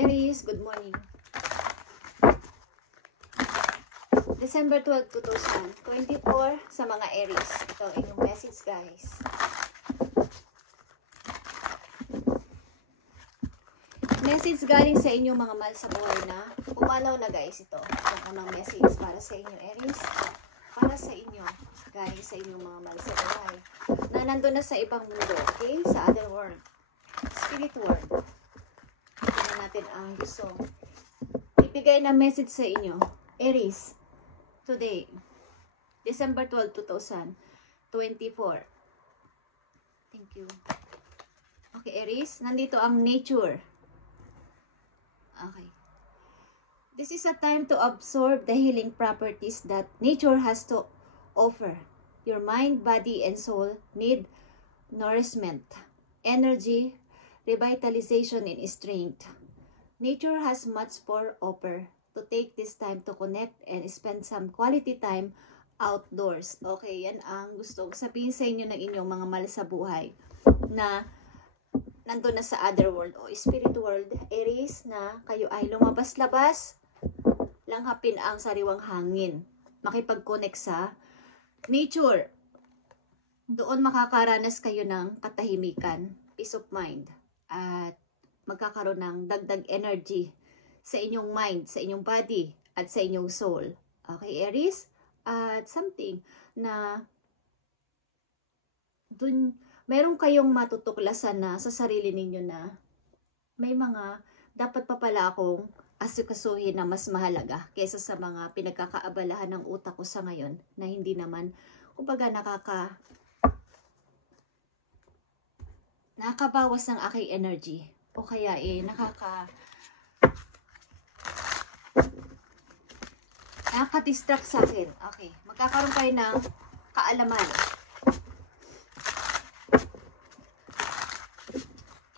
Aries, good morning. December 12, 2024 sa mga Aries. Ito ang inyong message, guys. Message galing sa inyong mga mahal sa buhay na pumanaw na, guys. Ito ang unang message para sa inyo, Aries. Para sa inyo, galing sa inyong mga mahal sa buhay na nandun na sa ibang mundo, okay? Sa other world. Spirit world. Tingnan natin ang gusto ibigay na message sa inyo, Aries. Today, December 12, 2024. Thank you. Okay, Aries, nandito ang nature. Okay. This is a time to absorb the healing properties that nature has to offer. Your mind, body, and soul need nourishment, energy, revitalization, and strength. Nature has much for offer. To take this time to connect and spend some quality time outdoors. Okay, yan ang gusto sabihin sa inyo ng inyong mga mahal sa buhay na nandun na sa other world o spirit world, Aries, na kayo ay lumabas-labas, langhapin ang sariwang hangin, makipag-connect sa nature. Doon makakaranas kayo ng katahimikan, peace of mind, at magkakaroon ng dagdag energy sa inyong mind, sa inyong body, at sa inyong soul. Okay, Aries? At something na dun, meron kayong matutuklasan na sa sarili ninyo na may mga dapat pa pala akong asikasuhin na mas mahalaga kaysa sa mga pinagkakaabalahan ng utak ko sa ngayon na hindi naman, kumbaga nakakabawas ng aking energy o kaya nakaka-distract sa akin. Okay. Magkakaroon kayo ng kaalaman.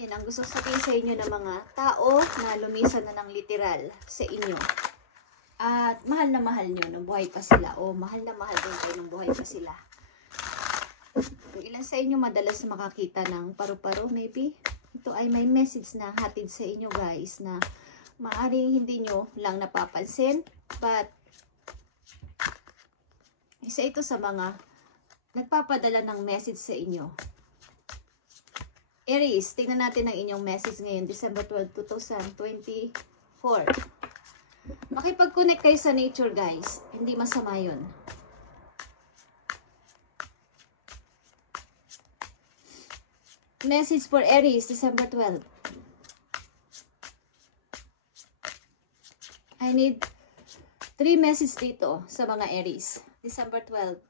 Yan ang gusto sabihin sa inyo ng mga tao na lumisan na ng literal sa inyo. At mahal na mahal nyo nung buhay pa sila. O mahal na mahal din kayo nung buhay pa sila. Yung ilan sa inyo madalas makakita ng paru-paro maybe. Ito ay may message na hatid sa inyo, guys, na maaaring hindi nyo lang napapansin. But isa ito sa mga nagpapadala ng message sa inyo. Aries, tingnan natin ang inyong message ngayon, December 12, 2024. Makipag-connect kayo sa nature, guys. Hindi masama yun. Message for Aries, December 12. I need 3 messages dito sa mga Aries. December 12.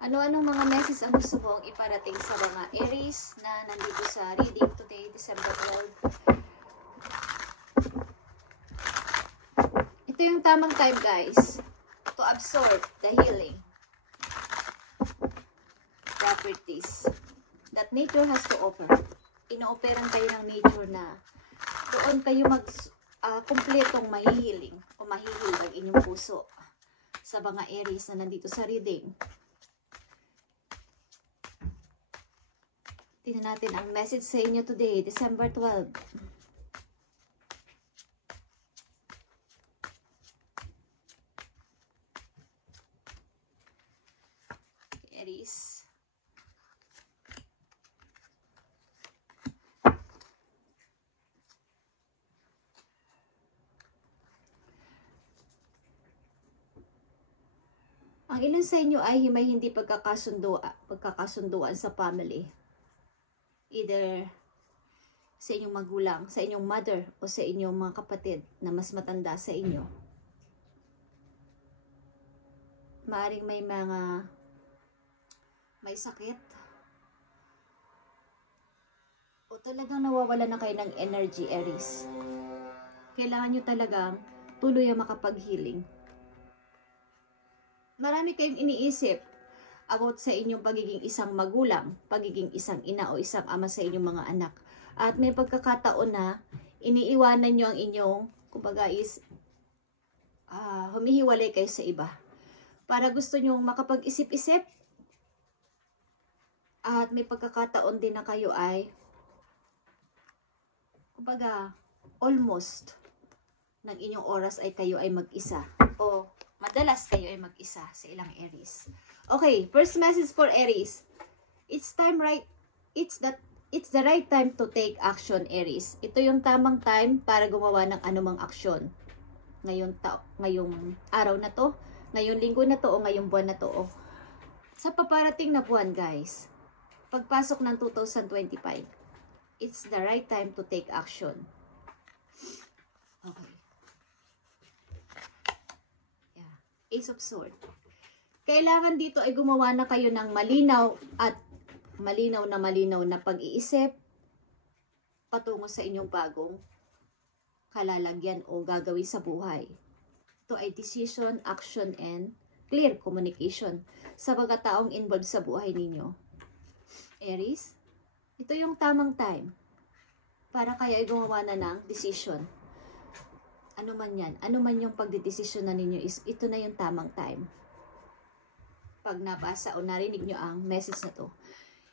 Ano-anong mga messages ang gusto mong iparating sa mga Aries na nandito sa reading today, December 12? Ito yung tamang time, guys, to absorb the healing properties that nature has to offer. Ino-operan kayo ng nature na doon kayo kumpletong mahihiling o mahihil ang inyong puso sa mga Aries na nandito sa reading. Tingnan natin ang message sa inyo today, December 12. Aries. Ang ilan sa inyo ay may hindi pagkakasunduan sa family. Either sa inyong magulang, sa inyong mother, o sa inyong mga kapatid na mas matanda sa inyo. Maaring may sakit. O talagang nawawala na kayo ng energy, Aries. Kailangan nyo talagang tuloy ang makapag-healing. Marami kayong iniisip about sa inyong pagiging isang magulang, pagiging isang ina o isang ama sa inyong mga anak. At may pagkakataon na iniiwanan nyo ang inyong, kumbaga humihiwalay kayo sa iba. Para gusto nyong makapag-isip-isip at may pagkakataon din na kayo ay kumbaga almost ng inyong oras ay kayo ay mag-isa o madalas kayo ay mag-isa sa ilang Aries. Okay, first message for Aries. It's the right time to take action, Aries. Ito yung tamang time para gumawa ng anumang aksyon. Ngayong araw na to, ngayong linggo na to, o ngayong buwan na to, o sa paparating na buwan, guys. Pagpasok ng 2025, it's the right time to take action. Okay. Yeah. Ace of Swords. Kailangan dito ay gumawa na kayo ng malinaw na pag-iisip patungo sa inyong bagong kalalagyan o gagawin sa buhay. Ito ay decision, action, and clear communication sa mga taong involved sa buhay ninyo. Aries, ito yung tamang time para kayo ay gumawa na ng decision. Ano man yan, ano man yung pagdedesisyon na ninyo, ito na yung tamang time. Pag nabasa o narinig nyo ang message na to,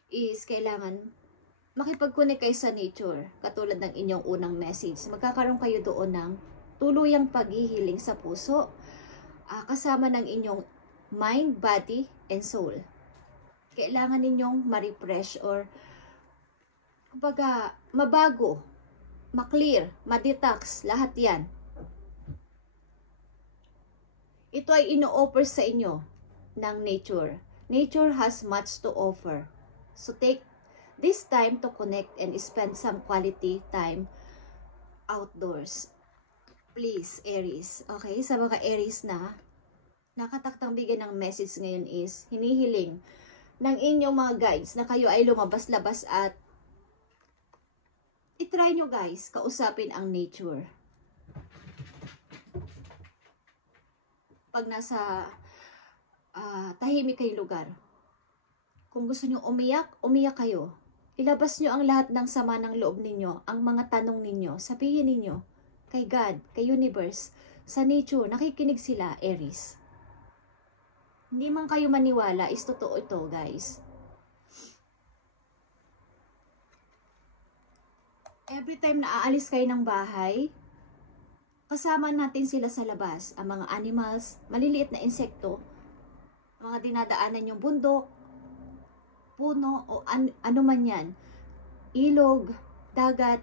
is kailangan makipag-connect kayo sa nature, katulad ng inyong unang message. Magkakaroon kayo doon ng tuluyang paghihiling sa puso, kasama ng inyong mind, body, and soul. Kailangan ninyong ma-refresh or kumbaga mabago, ma-clear, ma-detox, lahat yan. Ito ay ino-offer sa inyo ng nature. Nature has much to offer. So take this time to connect and spend some quality time outdoors. Please, Aries. Okay, sa mga Aries na nakataktang bigyan ng message ngayon is hinihiling ng inyong mga guides na kayo ay lumabas-labas at itry nyo guys, kausapin ang nature. Pag nasa tahimik kayong lugar, kung gusto nyo umiyak, umiyak kayo. Ilabas nyo ang lahat ng sama ng loob ninyo, ang mga tanong ninyo, sabihin ninyo kay God, kay universe, sa nature, nakikinig sila, Aries. Hindi man kayo maniwala, is totoo ito, guys. Every time na aalis kayo ng bahay, kasama natin sila sa labas, ang mga animals, maliliit na insekto, mga dinadaanan yung bundok, puno, o ano man yan, ilog, dagat,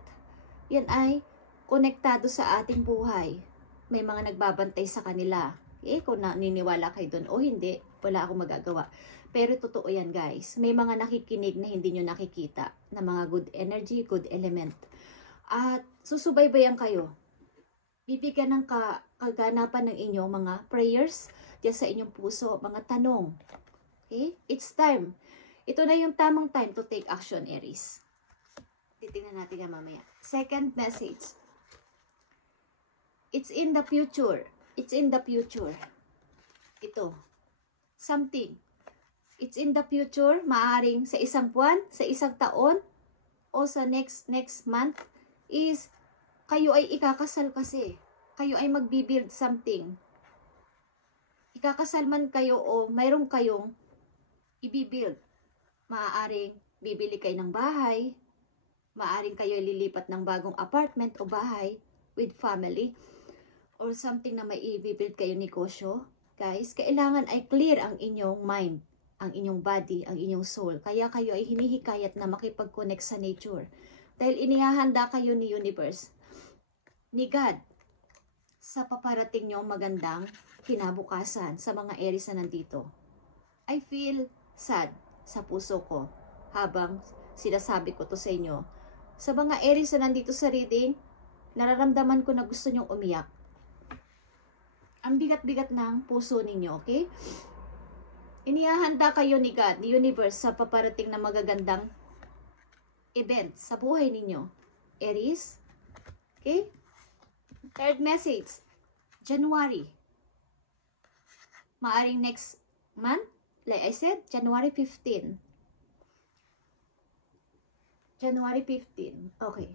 yan ay konektado sa ating buhay. May mga nagbabantay sa kanila. Kung naniniwala kayo doon o hindi, wala akong magagawa. Pero totoo yan guys. May mga nakikinig na hindi nyo nakikita na mga good energy, good element. At susubaybayan kayo. Bibigyan ng kaganapan ng inyong mga prayers diyan sa inyong puso, mga tanong. Okay? It's time. Ito na yung tamang time to take action, Aries. Titingnan natin yan mamaya. Second message. It's in the future. It's in the future. Ito. Something. It's in the future. Maaring sa isang buwan, sa isang taon, o sa next month, is kayo ay ikakasal kasi. Kayo ay magbibuild something. Ikakasal man kayo o mayroong kayong ibibuild. Maaaring bibili kayo ng bahay. Maaaring kayo lilipat ng bagong apartment o bahay with family. Or something na may i-build kayo negosyo. Guys, kailangan ay clear ang inyong mind, ang inyong body, ang inyong soul. Kaya kayo ay hinihikayat na makipag-connect sa nature. Dahil inihahanda kayo ni universe, ni God, sa paparating nyong magandang kinabukasan sa mga Aries na nandito. I feel sad sa puso ko habang sinasabi ko to sa inyo. Sa mga Aries na nandito sa reading, nararamdaman ko na gusto nyong umiyak. Ang bigat-bigat ng puso ninyo, okay? Inihahanda kayo ni God, ni universe, sa paparating na magagandang event sa buhay ninyo. Aries, okay? Third message, January. Maaring next month, like I said, January 15. January 15, okay.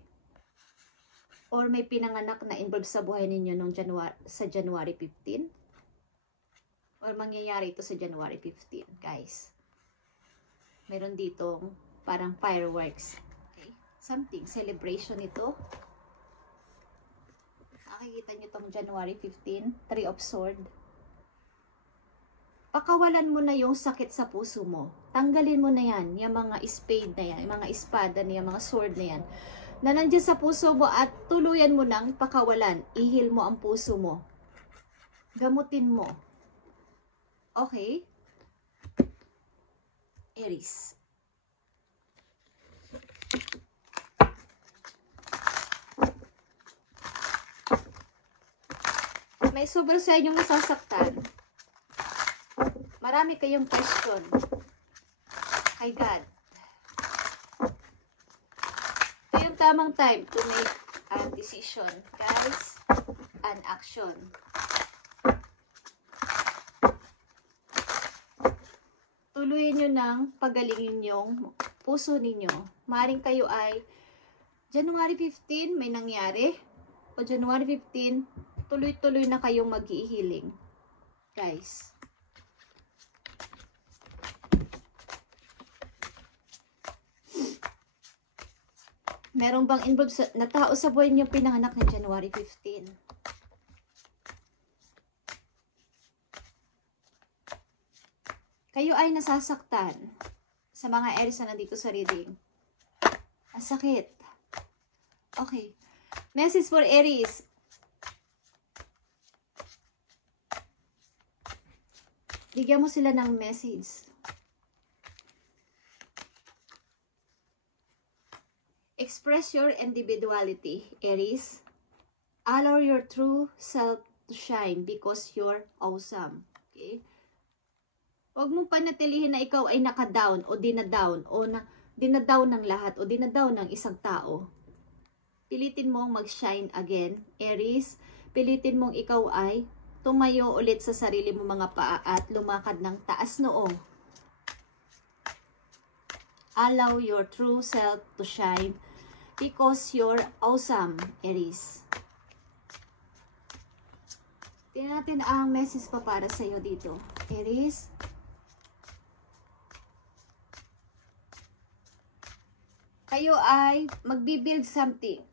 Or may pinanganak na involved sa buhay ninyo nung January 15. or mangyayari ito sa January 15, guys. Meron ditong parang fireworks. Okay? Something, celebration ito. Nakikita nyo itong January 15, Three of Swords. Pakawalan mo na yung sakit sa puso mo. Tanggalin mo na yan, yung mga spade na yan, yung mga espada na yan, mga sword na yan, na nandiyan sa puso mo at tuluyan mo nang pakawalan. Ihil mo ang puso mo. Gamutin mo. Okay? Aries. May sobra sa inyong nasasaktan. Marami kayong question kay God. Ito yung tamang time to make a decision, guys, and action. Tuluyan nyo ng pagalingin yung puso ninyo. Maaaring kayo ay January 15 may nangyari, o January 15 tuloy-tuloy na kayong mag-i-healing, guys. Meron bang involved na tao sa buhay niyo pinanganak ng January 15? Kayo ay nasasaktan sa mga Aries na nandito sa reading. Ang sakit. Okay. Message for Aries. Bigyan mo sila ng message. Express your individuality, Aries. Allow your true self to shine because you're awesome. Okay? Huwag mong panatilihin na ikaw ay naka-down o dinadown o dinadown ng lahat o dinadown ng isang tao. Pilitin mong mag-shine again, Aries. Pilitin mong ikaw ay tumayo ulit sa sarili mo mga paa at lumakad ng taas noo. Allow your true self to shine because you're awesome, Aries. Tingnan natin ang message pa para sa iyo dito, Aries. Kayo ay magbi-build something.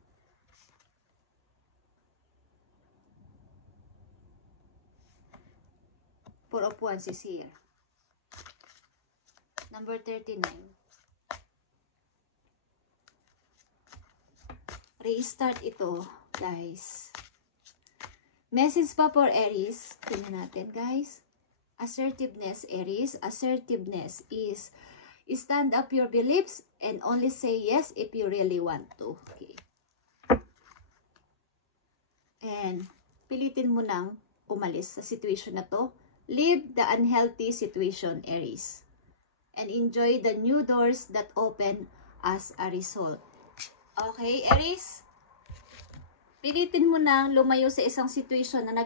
Four of Wands is here. Number 39. Restart ito, guys. Message pa for Aries. Tingnan natin, guys. Assertiveness, Aries. Assertiveness is stand up your beliefs and only say yes if you really want to. Okay. And pilitin mo nang umalis sa situation na to. Leave the unhealthy situation, Aries. And enjoy the new doors that open as a result. Okay, Aries? Pilitin mo nang lumayo sa isang situation na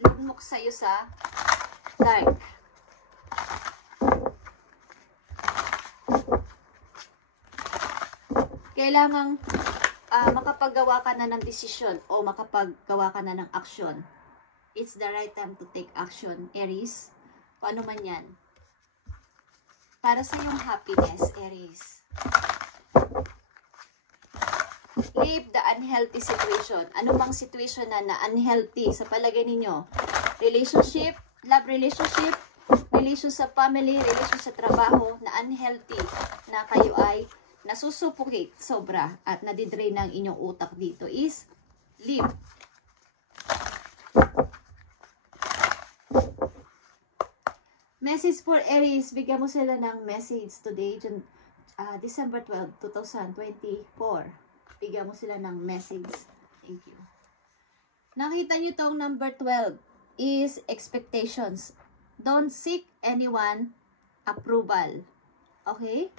lumok sa'yo sa dark. Kailangang makapaggawa ka na ng desisyon o makapaggawa ka na ng aksyon. It's the right time to take action, Aries. Kung ano man yan. Para sa iyong happiness, Aries. Leave the unhealthy situation. Ano bang situation na unhealthy sa palagay ninyo? Relationship, love relationship, relation sa family, relation sa trabaho na unhealthy, na kayo ay nasusuffocate sobra at nadidrain ng inyong utak dito is leave. Message for Aries, bigyan mo sila ng message today, December 12, 2024. Bigyan mo sila ng message. Thank you. Nakita nyo tong number 12 is expectations. Don't seek anyone approval. Okay?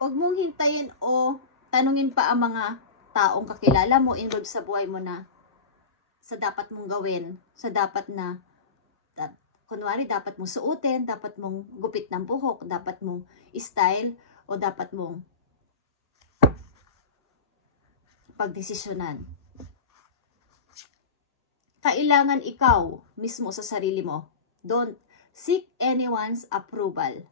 Huwag mong hintayin o tanungin pa ang mga taong kakilala mo involved sa buhay mo na sa dapat mong gawin, sa dapat na kunwari dapat mong suotin, dapat mong gupit ng buhok, dapat mong style, o dapat mong pagdesisyonan. kailangan ikaw mismo sa sarili mo. Don't seek anyone's approval.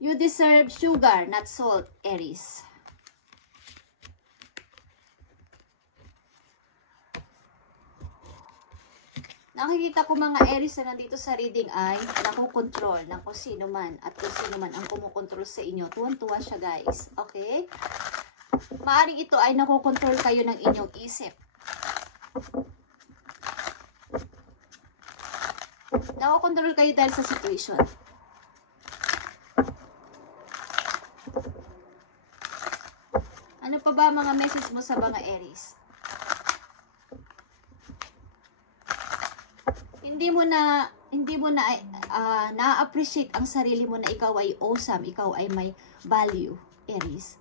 You deserve sugar, not salt, Aries. Nakikita ko mga Aries na nandito sa reading ay nakokontrol ng kung sino man at kung sino man ang kumukontrol sa inyo. Tuwan-tuwa siya, guys. Okay? Maaring ito ay nakokontrol kayo ng inyong isip. Nakokontrol kayo dahil sa situation. Ano pa ba mga message mo sa mga Aries? Hindi mo na na-appreciate ang sarili mo na ikaw ay awesome, ikaw ay may value, Aries.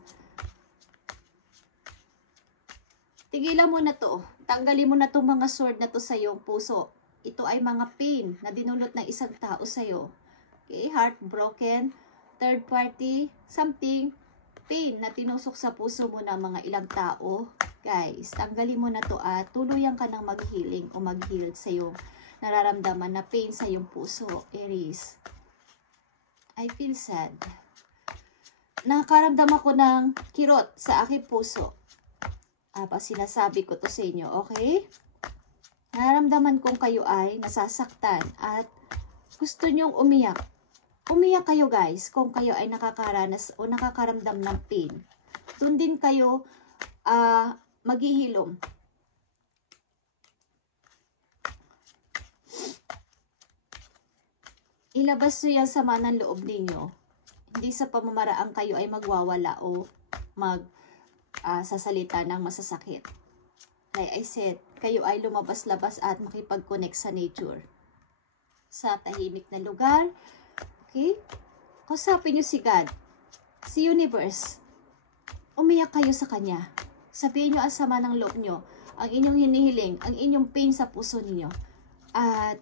Tigilan mo na to. Tanggalin mo na tong mga sword na to sa iyong puso. Ito ay mga pain na dinulot ng isang tao sa iyo. Okay, heartbroken, third party, something, pain na tinusok sa puso mo ng mga ilang tao. Guys, tanggalin mo na to at tuluyan ka ng mag-healing o mag-heal sa iyong nararamdaman na pain sa iyong puso, Aries. I feel sad. Nakaramdam ako ng kirot sa aking puso. Sinasabi ko to sa inyo, okay? Nararamdaman kong kayo ay nasasaktan at gusto nyong umiyak. Umiyak kayo, guys, kung kayo ay nakakaranas o nakakaramdam ng pain. Doon din kayo maghihilom. Ilabas nyo yung sama ng loob ninyo. Hindi sa pamamaraan kayo ay magwawala o sasalita ng masasakit. Like I said, kayo ay lumabas-labas at makipag-connect sa nature. Sa tahimik na lugar. Okay? Kausapin nyo si God, si universe. Umiyak kayo sa Kanya. Sabihin nyo ang sama ng loob nyo, ang inyong hinihiling, ang inyong pain sa puso ninyo. At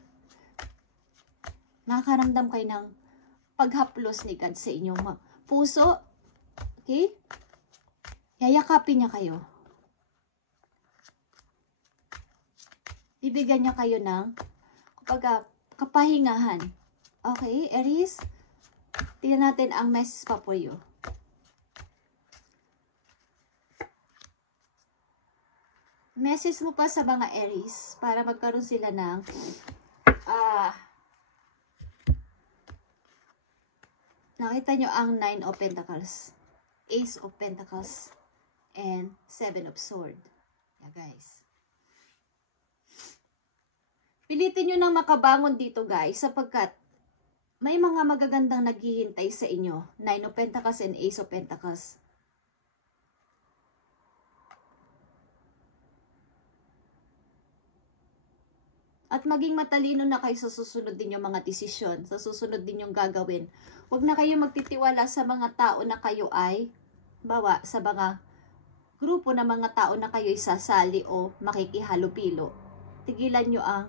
nakakaramdam kayo ng paghaplos ni God sa inyong puso. Okay? Yayakapin niya kayo. Bibigyan niya kayo ng kapahingahan. Okay, Aries? Tingnan natin ang message pa for you. Message mo pa sa mga Aries para magkaroon sila ng nakita nyo ang 9 of Pentacles, Ace of Pentacles, and 7 of Swords. Yeah, guys. Pilitin nyo nang makabangon dito, guys, sapagkat may mga magagandang naghihintay sa inyo. 9 of Pentacles and Ace of Pentacles. At maging matalino na kayo sa susunod din yung mga desisyon, sa susunod din yung gagawin. Huwag na kayo magtitiwala sa mga tao na kayo ay, sa mga grupo na mga tao na kayo ay sasali o makikihalupilo. Tigilan nyo ang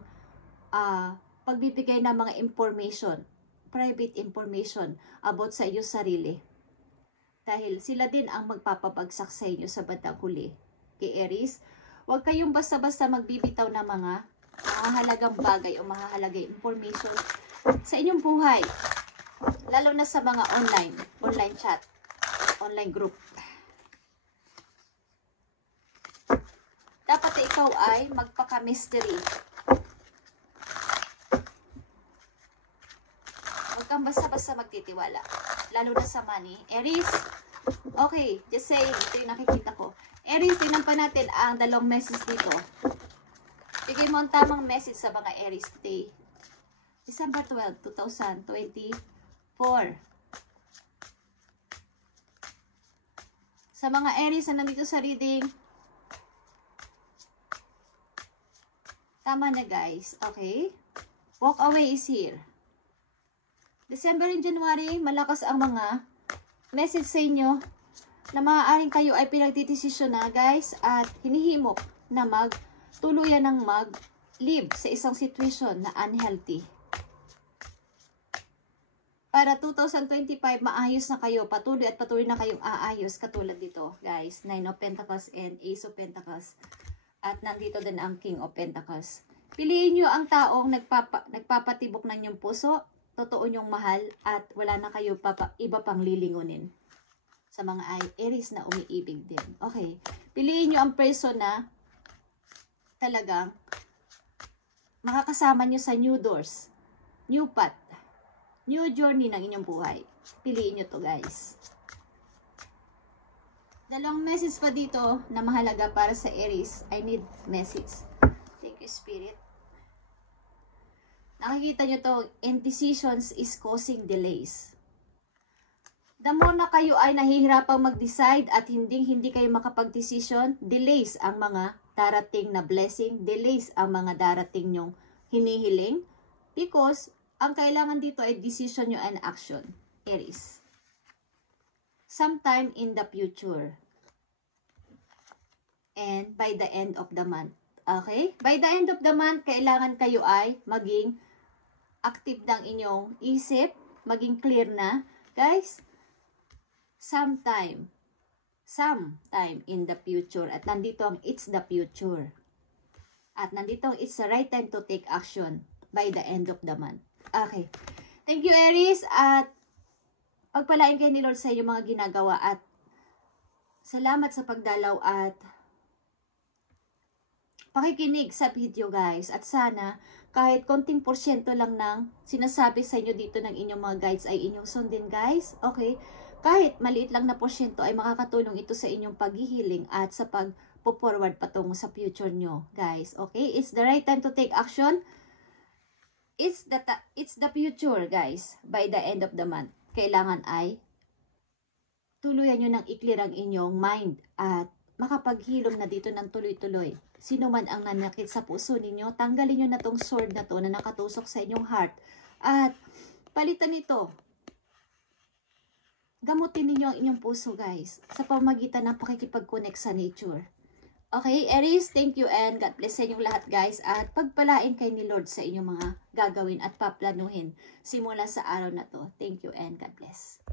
pagbibigay ng mga information, private information about sa iyo sarili. Dahil sila din ang magpapabagsak sa inyo sa bandang huli. Kay Aries, huwag kayong basta-basta magbibitaw ng mga mahalagang bagay o mahalagang information sa inyong buhay. Lalo na sa mga online chat, online group. Dapat ikaw ay magpaka-mystery. Huwag kang basta-basta magtitiwala. Lalo na sa money. Aries, okay, just saying, ito yung nakikita ko. Aries, tingnan pa natin ang dalawang message dito. Bigay mo ang tamang message sa mga Aries today. December 12, 2024. Sa mga Aries na nandito sa reading, tama na, guys. Okay? Walk away is here. December and January, malakas ang mga message sa inyo na maaaring kayo ay pinagdidesisyon na, guys, at hinihimok na tuluyan ng mag-live sa isang situation na unhealthy. para 2025, maayos na kayo. Patuloy at patuloy na kayong aayos. Katulad dito, guys. 9 of Pentacles and Ace of Pentacles. At nandito din ang King of Pentacles. Piliin nyo ang taong nagpapatibok ng inyong puso, totoo nyong mahal, at wala na kayo iba pang lilingunin. Sa mga Aries na umiibig din. Okay. Piliin nyo ang person na talagang makakasama nyo sa new doors, new path, new journey ng inyong buhay. Piliin nyo to, guys. Dalawang message pa dito na mahalaga para sa Aries. I need message. Thank you, Spirit. Nakikita nyo to, indecisions is causing delays. The more na kayo ay nahihirapang mag-decide at hindi kayo makapag-decision, delays ang mga darating na blessing, delays ang mga darating nyong hinihiling, because ang kailangan dito ay decision nyo and action, Aries. Sometime in the future. And by the end of the month. Okay? By the end of the month, kailangan kayo ay maging active ng inyong isip, maging clear na. Guys, sometime in the future. At nandito ang it's the future. At nandito ang it's the right time to take action by the end of the month. Okay. Thank you, Aries. At pagpalain kayo ni Lord sa inyong mga ginagawa. At salamat sa pagdalaw at pakikinig sa video, guys. At sana kahit konting porsyento lang ng sinasabi sa inyo dito ng inyong mga guides ay inyong sundin, guys. Okay? Kahit maliit lang na porsyento ay makakatulong ito sa inyong paghihiling at sa pag-forward patungo sa future nyo, guys. Okay? It's the right time to take action. It's the future, guys. By the end of the month, kailangan ay tuluyan nyo ng i-clear ang inyong mind at makapaghilom na dito ng tuloy-tuloy. Sino man ang nanakit sa puso ninyo, tanggalin nyo na tong sword na to na nakatusok sa inyong heart. At palitan ito. Gamutin ninyo ang inyong puso, guys, sa pamagitan ng pakikipag-connect sa nature. Okay, Aries, thank you and God bless sa inyong lahat, guys. At pagpalain kay ni Lord sa inyong mga gagawin at paplanuhin simula sa araw na to. Thank you and God bless.